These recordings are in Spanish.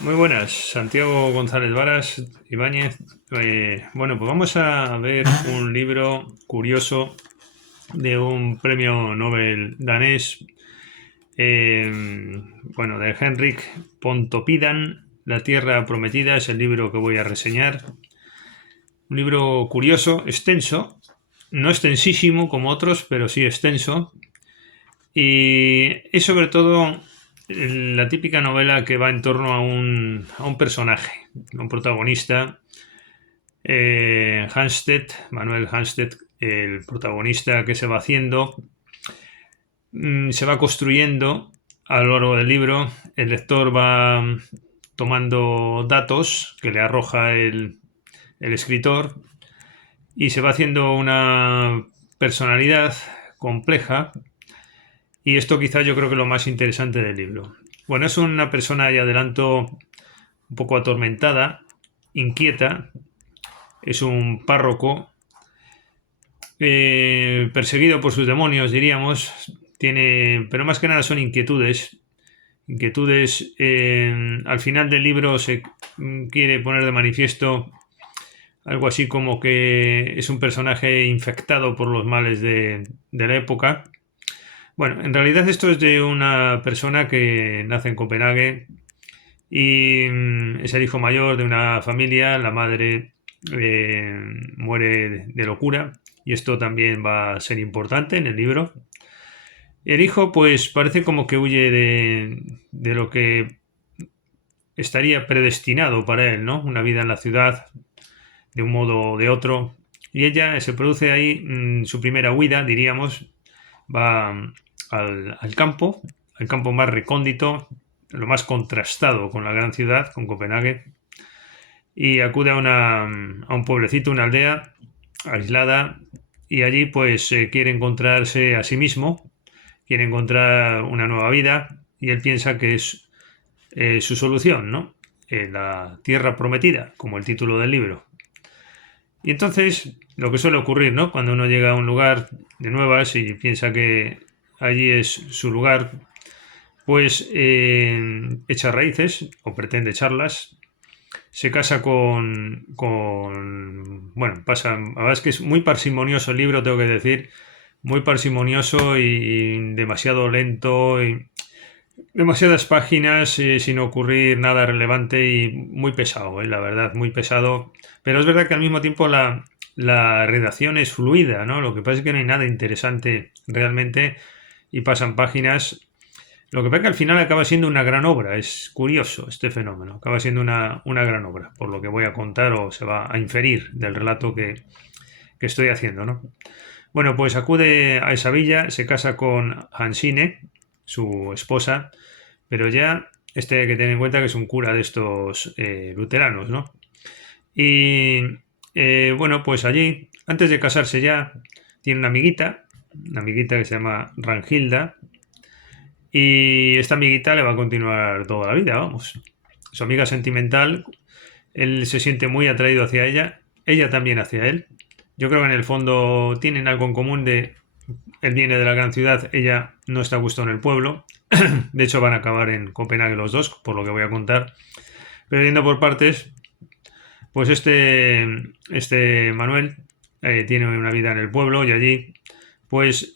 Muy buenas, Santiago González Varas, Ibáñez. Bueno, pues vamos a ver un libro curioso de un premio Nobel danés, eh, bueno, de Henrik Pontoppidan, La Tierra Prometida, es el libro que voy a reseñar. Un libro curioso, extenso, no extensísimo como otros, pero sí extenso. Y es sobre todo la típica novela que va en torno a un personaje, a un protagonista. Hanstedt, Manuel Hanstedt, el protagonista que se va haciendo, se va construyendo a lo largo del libro. El lector va tomando datos que le arroja el escritor y se va haciendo una personalidad compleja. Y esto quizá yo creo que es lo más interesante del libro. Bueno, es una persona, y adelanto, un poco atormentada, inquieta, es un párroco perseguido por sus demonios, diríamos, tiene, pero más que nada son inquietudes. Inquietudes, al final del libro se quiere poner de manifiesto algo así como que es un personaje infectado por los males de la época. Bueno, en realidad esto es de una persona que nace en Copenhague y es el hijo mayor de una familia. La madre muere de locura y esto también va a ser importante en el libro. El hijo pues parece como que huye de lo que estaría predestinado para él, ¿no? Una vida en la ciudad de un modo o de otro. Y ella se produce ahí su primera huida, diríamos, va al campo más recóndito, lo más contrastado con la gran ciudad, con Copenhague, y acude a un pueblecito, una aldea aislada, y allí pues quiere encontrarse a sí mismo, quiere encontrar una nueva vida, y él piensa que es su solución, ¿no? La tierra prometida, como el título del libro. Y entonces, lo que suele ocurrir, ¿no? Cuando uno llega a un lugar de nuevas y piensa que allí es su lugar, pues echa raíces o pretende echarlas, se casa bueno, pasa, la verdad es que es muy parsimonioso el libro, tengo que decir, muy parsimonioso y demasiado lento y demasiadas páginas sin ocurrir nada relevante y muy pesado, la verdad, muy pesado. Pero es verdad que al mismo tiempo la redacción es fluida, ¿no? Lo que pasa es que no hay nada interesante realmente y pasan páginas. Lo que pasa es que al final acaba siendo una gran obra. Es curioso este fenómeno. Acaba siendo una gran obra, por lo que voy a contar o se va a inferir del relato que estoy haciendo, ¿no? Bueno, pues acude a esa villa, se casa con Hansine, su esposa, pero ya este hay que tener en cuenta que es un cura de estos luteranos, ¿no? Y bueno, pues allí, antes de casarse ya, tiene una amiguita que se llama Rangilda, y esta amiguita le va a continuar toda la vida, vamos. Su amiga sentimental, él se siente muy atraído hacia ella también hacia él. Yo creo que en el fondo tienen algo en común de él viene de la gran ciudad, ella no está a gusto en el pueblo. De hecho, van a acabar en Copenhague los dos, por lo que voy a contar. Pero yendo por partes, pues este Manuel tiene una vida en el pueblo y allí pues,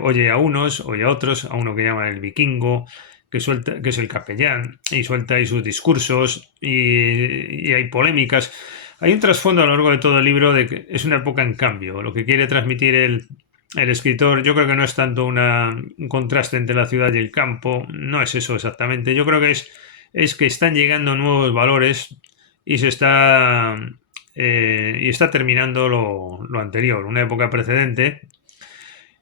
oye a unos, oye a otros, a uno que llaman el vikingo, que es el capellán, y suelta ahí sus discursos y hay polémicas. Hay un trasfondo a lo largo de todo el libro de que es una época en cambio. Lo que quiere transmitir el escritor, yo creo que no es tanto un contraste entre la ciudad y el campo, no es eso exactamente. Yo creo que es que están llegando nuevos valores y y está terminando lo anterior, una época precedente.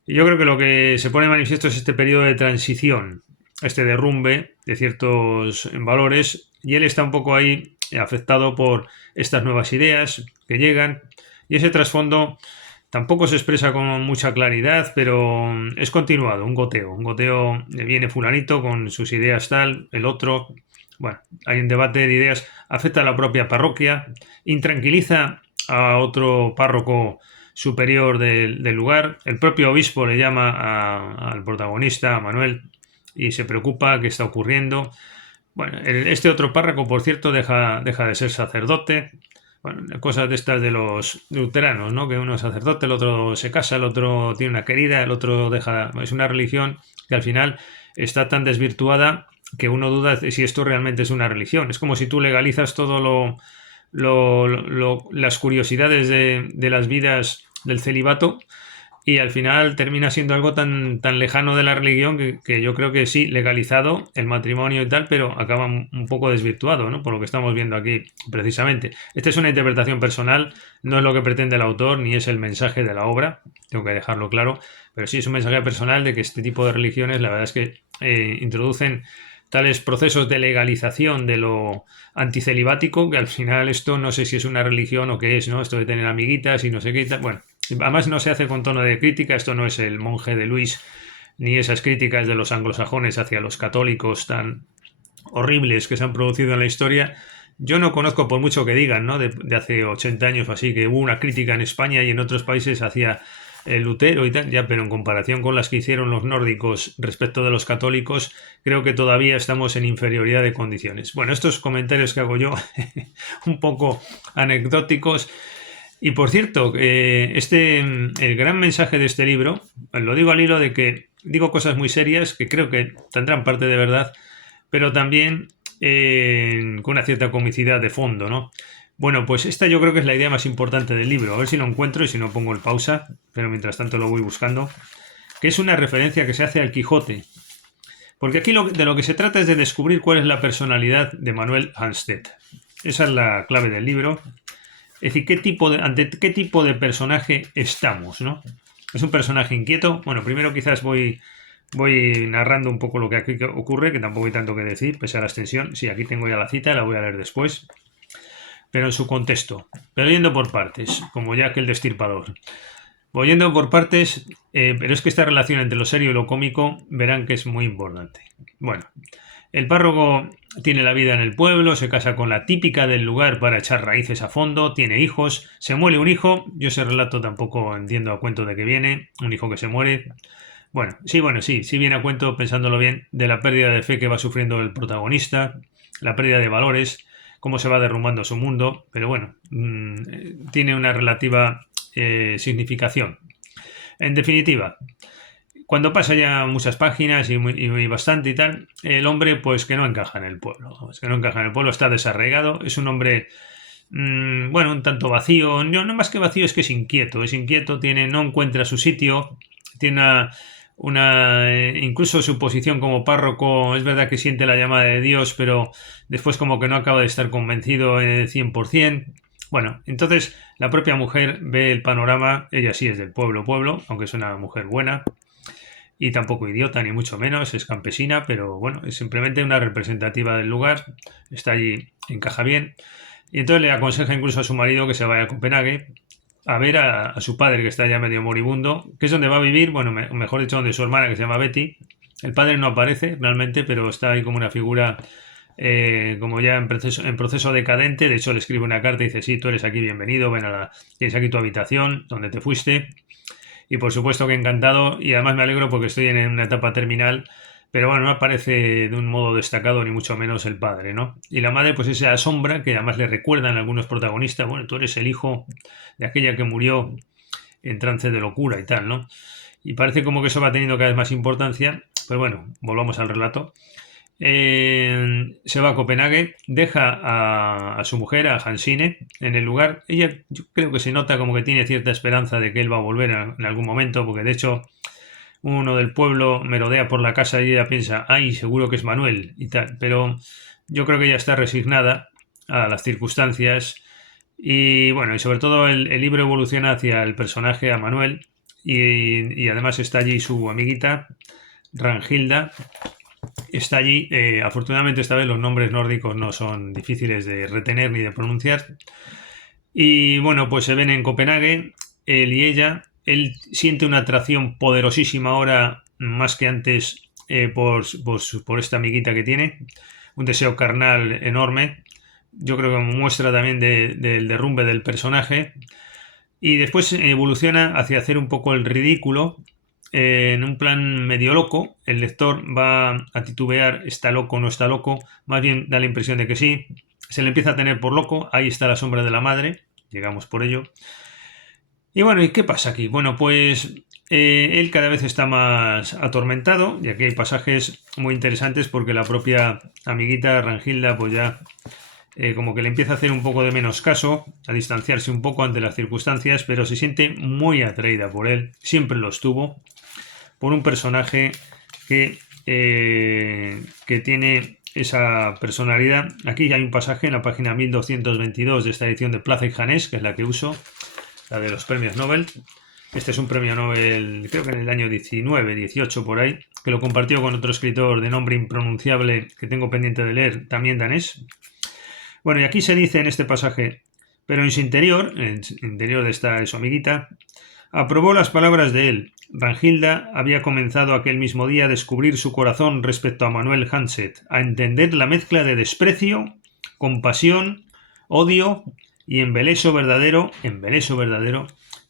Y yo creo que lo que se pone de manifiesto es este periodo de transición, este derrumbe de ciertos valores, y él está un poco ahí afectado por estas nuevas ideas que llegan, y ese trasfondo tampoco se expresa con mucha claridad, pero es continuado, un goteo, viene fulanito con sus ideas tal, el otro, bueno, hay un debate de ideas, afecta a la propia parroquia, intranquiliza a otro párroco superior del lugar. El propio obispo le llama al protagonista, a Manuel, y se preocupa qué está ocurriendo. Bueno, este otro párroco, por cierto, deja de ser sacerdote. Bueno, cosas de estas de los luteranos, ¿no? Que uno es sacerdote, el otro se casa, el otro tiene una querida, el otro deja... Es una religión que al final está tan desvirtuada que uno duda de si esto realmente es una religión. Es como si tú legalizas todo las curiosidades de las vidas del celibato y al final termina siendo algo tan lejano de la religión que yo creo que sí, legalizado el matrimonio y tal, pero acaba un poco desvirtuado, ¿no? Por lo que estamos viendo aquí precisamente. Esta es una interpretación personal, no es lo que pretende el autor ni es el mensaje de la obra, tengo que dejarlo claro, pero sí es un mensaje personal de que este tipo de religiones la verdad es que introducen tales procesos de legalización de lo anticelibático que al final esto no sé si es una religión o qué es, ¿no? Esto de tener amiguitas y no sé qué y tal. Bueno, además no se hace con tono de crítica, esto no es el monje de Luis ni esas críticas de los anglosajones hacia los católicos tan horribles que se han producido en la historia. Yo no conozco, por mucho que digan, ¿no? De hace 80 años o así, que hubo una crítica en España y en otros países hacia Lutero y tal, ya, pero en comparación con las que hicieron los nórdicos respecto de los católicos, creo que todavía estamos en inferioridad de condiciones. Bueno, estos comentarios que hago yo, un poco anecdóticos. Y por cierto, el gran mensaje de este libro, lo digo al hilo de que digo cosas muy serias que creo que tendrán parte de verdad, pero también con una cierta comicidad de fondo, ¿no? Bueno, pues esta yo creo que es la idea más importante del libro. A ver si lo encuentro y si no pongo el pausa, pero mientras tanto lo voy buscando. Que es una referencia que se hace al Quijote. Porque aquí de lo que se trata es de descubrir cuál es la personalidad de Manuel Hanstedt. Esa es la clave del libro. Es decir, ante qué tipo de personaje estamos, ¿no? Es un personaje inquieto. Bueno, primero quizás voy narrando un poco lo que aquí ocurre, que tampoco hay tanto que decir, pese a la extensión. Sí, aquí tengo ya la cita, la voy a leer después. Pero en su contexto. Pero yendo por partes, como Jack el Destripador. Voy yendo por partes, pero es que esta relación entre lo serio y lo cómico verán que es muy importante. Bueno, el párroco tiene la vida en el pueblo, se casa con la típica del lugar para echar raíces a fondo, tiene hijos, se muere un hijo, yo ese relato tampoco entiendo a cuento de qué viene, un hijo que se muere. Bueno, sí viene a cuento, pensándolo bien, de la pérdida de fe que va sufriendo el protagonista, la pérdida de valores, cómo se va derrumbando su mundo, pero bueno, tiene una relativa significación. En definitiva, cuando pasa ya muchas páginas y bastante y tal, el hombre pues que no encaja en el pueblo, es que no encaja en el pueblo, está desarraigado, es un hombre bueno, un tanto vacío, no más que vacío, es que es inquieto, no encuentra su sitio, tiene incluso su posición como párroco, es verdad que siente la llamada de Dios, pero después como que no acaba de estar convencido 100%. Bueno, entonces la propia mujer ve el panorama, ella sí es del pueblo, aunque es una mujer buena y tampoco idiota ni mucho menos, es campesina, pero bueno, es simplemente una representativa del lugar, está allí, encaja bien, y entonces le aconseja incluso a su marido que se vaya a Copenhague a ver a su padre, que está ya medio moribundo, que es donde va a vivir, bueno, mejor dicho, donde su hermana, que se llama Betty. El padre no aparece realmente, pero está ahí como una figura como ya en proceso decadente. De hecho, le escribe una carta y dice, sí, tú eres aquí bienvenido, tienes aquí tu habitación, donde te fuiste. Y por supuesto que encantado, y además me alegro porque estoy en una etapa terminal, pero bueno, no aparece de un modo destacado ni mucho menos el padre, ¿no? Y la madre pues esa sombra que además le recuerdan algunos protagonistas, bueno, tú eres el hijo de aquella que murió en trance de locura y tal, ¿no? Y parece como que eso va teniendo cada vez más importancia, pues bueno, volvamos al relato. Se va a Copenhague, deja a su mujer, a Hansine, en el lugar. Ella, yo creo que se nota como que tiene cierta esperanza de que él va a volver en algún momento, porque de hecho uno del pueblo merodea por la casa y ella piensa, ay, seguro que es Manuel y tal, pero yo creo que ella está resignada a las circunstancias y bueno, y sobre todo el libro evoluciona hacia el personaje, a Manuel, y además está allí su amiguita, Rangilda, está allí. Afortunadamente esta vez los nombres nórdicos no son difíciles de retener ni de pronunciar. Y bueno, pues se ven en Copenhague, él y ella. Él siente una atracción poderosísima ahora, más que antes, por esta amiguita que tiene. Un deseo carnal enorme. Yo creo que muestra también del derrumbe del personaje. Y después evoluciona hacia hacer un poco el ridículo, en un plan medio loco. El lector va a titubear, ¿está loco o no está loco? Más bien da la impresión de que sí. Se le empieza a tener por loco. Ahí está la sombra de la madre. Llegamos por ello. Y bueno, ¿y qué pasa aquí? Bueno, pues él cada vez está más atormentado, y aquí hay pasajes muy interesantes porque la propia amiguita Rangilda pues ya como que le empieza a hacer un poco de menos caso, a distanciarse un poco ante las circunstancias, pero se siente muy atraída por él, siempre lo estuvo, por un personaje que tiene esa personalidad. Aquí hay un pasaje en la página 1222 de esta edición de Plaza y Janés, que es la que uso, la de los premios Nobel. Este es un premio Nobel, creo que en el año 19, 18 por ahí, que lo compartió con otro escritor de nombre impronunciable que tengo pendiente de leer, también danés. Bueno, y aquí se dice en este pasaje, pero en su interior, en el interior de su amiguita, aprobó las palabras de él. Rangilda había comenzado aquel mismo día a descubrir su corazón respecto a Manuel Hanset, a entender la mezcla de desprecio, compasión, odio y embeleso verdadero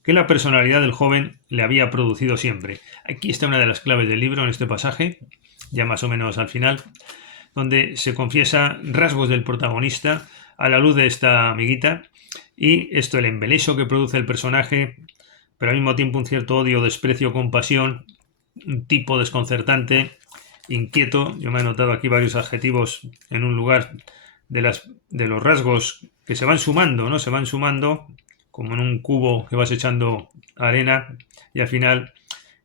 que la personalidad del joven le había producido siempre. Aquí está una de las claves del libro en este pasaje, ya más o menos al final, donde se confiesa rasgos del protagonista a la luz de esta amiguita, y esto, el embeleso que produce el personaje, pero al mismo tiempo un cierto odio, desprecio, compasión, un tipo desconcertante, inquieto. Yo me he anotado aquí varios adjetivos en un lugar de los rasgos que se van sumando, ¿no? Se van sumando como en un cubo que vas echando arena y al final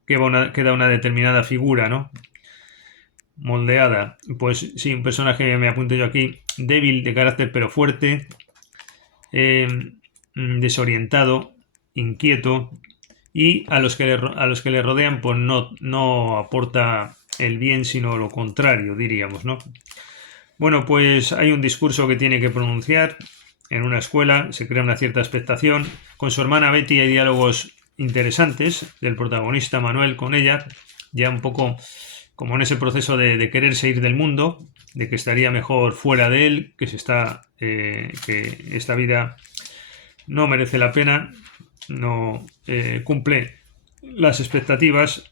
queda una determinada figura, ¿no? Moldeada. Pues sí, un personaje, me apunto yo aquí, débil de carácter pero fuerte, desorientado, inquieto, y a los que le rodean pues no aporta el bien, sino lo contrario, diríamos, ¿no? Bueno, pues hay un discurso que tiene que pronunciar en una escuela, se crea una cierta expectación. Con su hermana Betty hay diálogos interesantes del protagonista Manuel con ella, ya un poco como en ese proceso de quererse ir del mundo, de que estaría mejor fuera de él, que esta vida no merece la pena, no cumple las expectativas.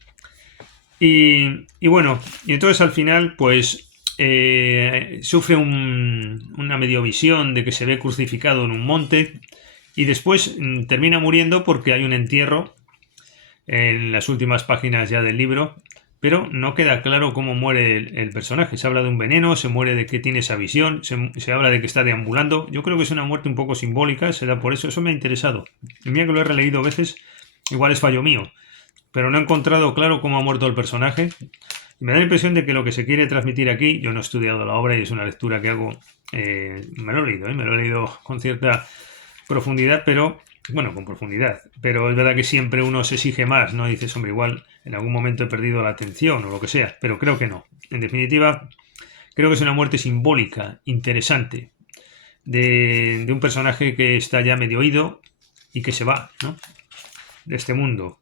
Y bueno, y entonces al final pues sufre una mediovisión de que se ve crucificado en un monte, y después termina muriendo porque hay un entierro en las últimas páginas ya del libro, pero no queda claro cómo muere el personaje. Se habla de un veneno, se muere de que tiene esa visión, se habla de que está deambulando. Yo creo que es una muerte un poco simbólica, se da por eso me ha interesado. Mira que lo he releído veces, igual es fallo mío, pero no he encontrado claro cómo ha muerto el personaje. Y me da la impresión de que lo que se quiere transmitir aquí, yo no he estudiado la obra y es una lectura que hago, me lo he leído con cierta profundidad, pero bueno, con profundidad, pero es verdad que siempre uno se exige más, ¿no? Dices, hombre, igual en algún momento he perdido la atención o lo que sea, pero creo que no. En definitiva, creo que es una muerte simbólica, interesante, de un personaje que está ya medio oído y que se va, ¿no? De este mundo.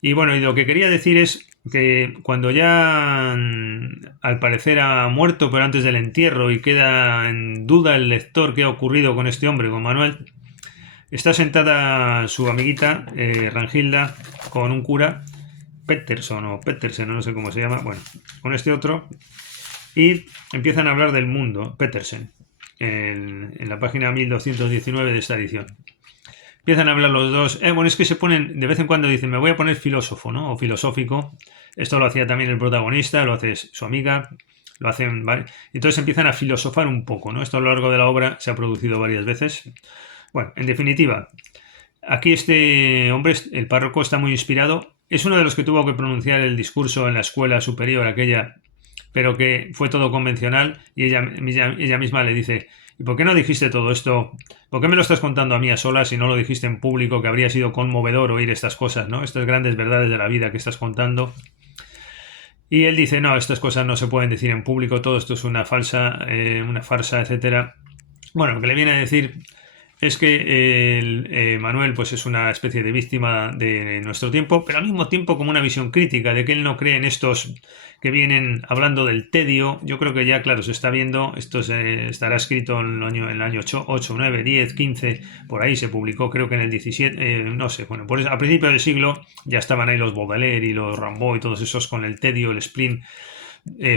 Y bueno, y lo que quería decir es que cuando ya al parecer ha muerto, pero antes del entierro, y queda en duda el lector qué ha ocurrido con este hombre, con Manuel, está sentada su amiguita, Rangilda, con un cura, Petterson o Pettersen, no sé cómo se llama, bueno, con este otro, y empiezan a hablar del mundo, Pettersen, en la página 1219 de esta edición. Empiezan a hablar los dos. Bueno, es que se ponen, de vez en cuando dicen, me voy a poner filósofo, ¿no? O filosófico. Esto lo hacía también el protagonista, lo hace su amiga, lo hacen, ¿vale? Entonces empiezan a filosofar un poco, ¿no? Esto a lo largo de la obra se ha producido varias veces. Bueno, en definitiva, aquí este hombre, el párroco, está muy inspirado. Es uno de los que tuvo que pronunciar el discurso en la escuela superior, aquella, pero que fue todo convencional, y ella misma le dice, ¿y por qué no dijiste todo esto? ¿Por qué me lo estás contando a mí a solas y no lo dijiste en público, que habría sido conmovedor oír estas cosas, ¿no? Estas grandes verdades de la vida que estás contando. Y él dice, no, estas cosas no se pueden decir en público, todo esto es una farsa, etcétera. Bueno, lo que le viene a decir es que Manuel pues es una especie de víctima de nuestro tiempo, pero al mismo tiempo como una visión crítica de que él no cree en estos que vienen hablando del tedio. Yo creo que ya, claro, se está viendo, esto estará escrito en el año 8, 9, 10, 15, por ahí se publicó, creo que en el 17, no sé, bueno, por eso, a principios del siglo ya estaban ahí los Baudelaire y los Rimbaud y todos esos con el tedio, el spleen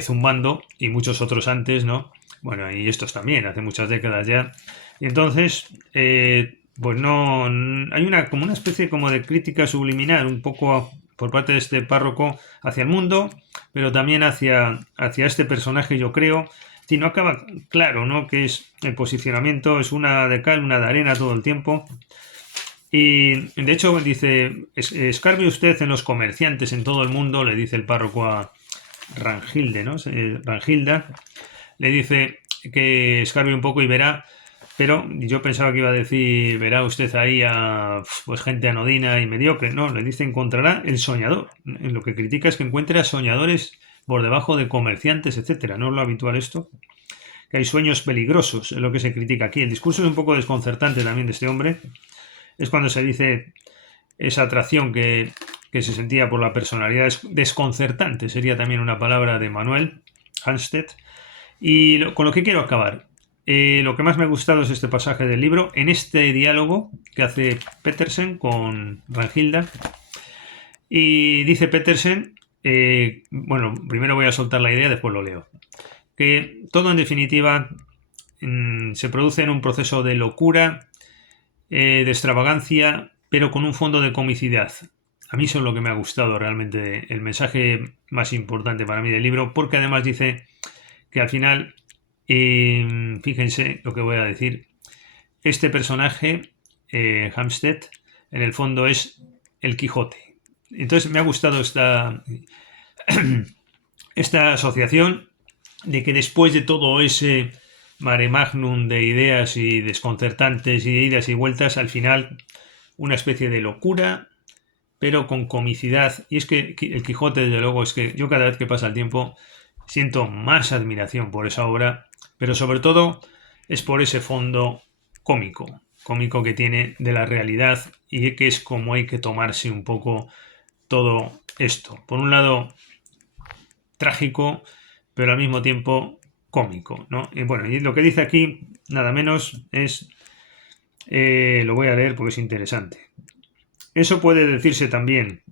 zumbando, y muchos otros antes, ¿no? Bueno, y estos también, hace muchas décadas ya. Y entonces, pues no, hay como una especie como de crítica subliminal, un poco por parte de este párroco hacia el mundo, pero también hacia este personaje, yo creo. Si no acaba claro, ¿no? Que es el posicionamiento, es una de cal, una de arena todo el tiempo. Y de hecho dice, escarbe usted en los comerciantes en todo el mundo, le dice el párroco a Rangilde, ¿no? Rangilda, le dice que escarbe un poco y verá, pero yo pensaba que iba a decir, verá usted ahí a pues gente anodina y mediocre, no, le dice encontrará el soñador. Lo que critica es que encuentre a soñadores por debajo de comerciantes, etcétera. No es lo habitual esto, que hay sueños peligrosos, es lo que se critica aquí. El discurso es un poco desconcertante también de este hombre. Es cuando se dice esa atracción que se sentía por la personalidad desconcertante, sería también una palabra de Manuel Hanstedt. Y con lo que quiero acabar, lo que más me ha gustado es este pasaje del libro, en este diálogo que hace Petersen con Rangilda. Y dice Petersen, bueno, primero voy a soltar la idea, después lo leo, que todo en definitiva se produce en un proceso de locura, de extravagancia, pero con un fondo de comicidad. A mí eso es lo que me ha gustado realmente, el mensaje más importante para mí del libro, porque además dice que al final, fíjense lo que voy a decir, este personaje, Hamstead, en el fondo es el Quijote. Entonces me ha gustado esta asociación de que después de todo ese mare magnum de ideas y desconcertantes y de idas y vueltas, al final una especie de locura, pero con comicidad. Y es que el Quijote, desde luego, es que yo cada vez que pasa el tiempo siento más admiración por esa obra, pero sobre todo es por ese fondo cómico que tiene de la realidad y que es como hay que tomarse un poco todo esto. Por un lado, trágico, pero al mismo tiempo cómico, ¿no? Y bueno, y lo que dice aquí, nada menos, es, lo voy a leer porque es interesante. Eso puede decirse también.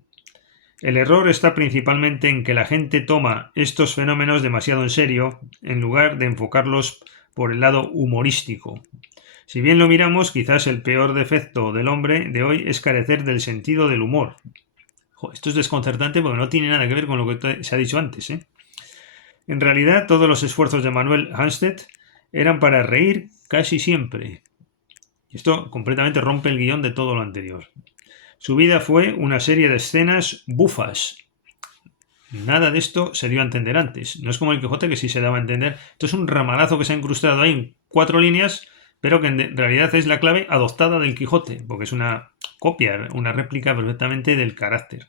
El error está principalmente en que la gente toma estos fenómenos demasiado en serio, en lugar de enfocarlos por el lado humorístico. Si bien lo miramos, quizás el peor defecto del hombre de hoy es carecer del sentido del humor. Esto es desconcertante porque no tiene nada que ver con lo que se ha dicho antes, ¿eh? En realidad, todos los esfuerzos de Manuel Hanstedt eran para reír casi siempre. Y esto completamente rompe el guión de todo lo anterior. Su vida fue una serie de escenas bufas. Nada de esto se dio a entender antes. No es como el Quijote que sí se daba a entender. Esto es un ramalazo que se ha incrustado ahí en 4 líneas, pero que en realidad es la clave adoptada del Quijote, porque es una copia, una réplica perfectamente del carácter.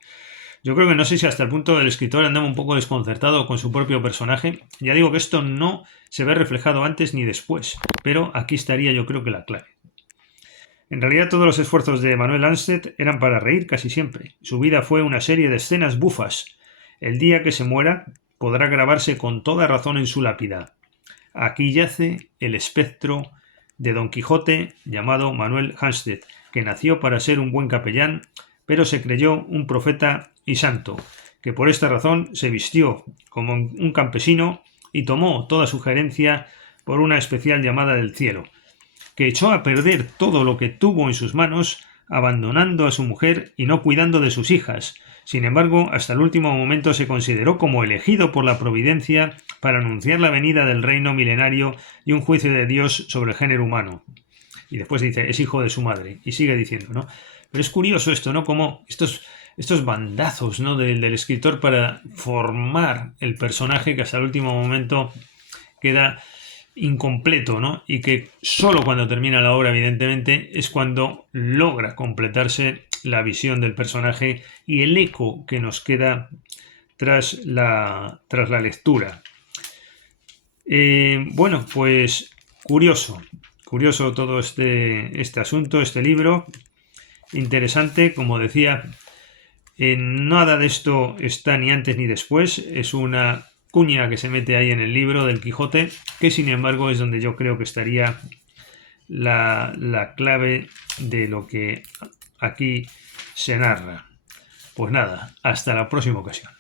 Yo creo que no sé si hasta el punto del escritor andaba un poco desconcertado con su propio personaje. Ya digo que esto no se ve reflejado antes ni después, pero aquí estaría yo creo que la clave. En realidad todos los esfuerzos de Manuel Hanstedt eran para reír casi siempre. Su vida fue una serie de escenas bufas. El día que se muera podrá grabarse con toda razón en su lápida. Aquí yace el espectro de Don Quijote llamado Manuel Hanstedt, que nació para ser un buen capellán, pero se creyó un profeta y santo, que por esta razón se vistió como un campesino y tomó toda sugerencia por una especial llamada del cielo, que echó a perder todo lo que tuvo en sus manos, abandonando a su mujer y no cuidando de sus hijas. Sin embargo, hasta el último momento se consideró como elegido por la providencia para anunciar la venida del reino milenario y un juicio de Dios sobre el género humano. Y después dice, es hijo de su madre. Y sigue diciendo, ¿no? Pero es curioso esto, ¿no? Como estos bandazos, ¿no? Del escritor para formar el personaje que hasta el último momento queda incompleto, ¿no? Y que solo cuando termina la obra, evidentemente, es cuando logra completarse la visión del personaje y el eco que nos queda tras la lectura. Bueno, pues curioso curioso todo este asunto, este libro. Interesante, como decía, nada de esto está ni antes ni después. Es una cuña que se mete ahí en el libro del Quijote, que sin embargo es donde yo creo que estaría la clave de lo que aquí se narra. Pues nada, hasta la próxima ocasión.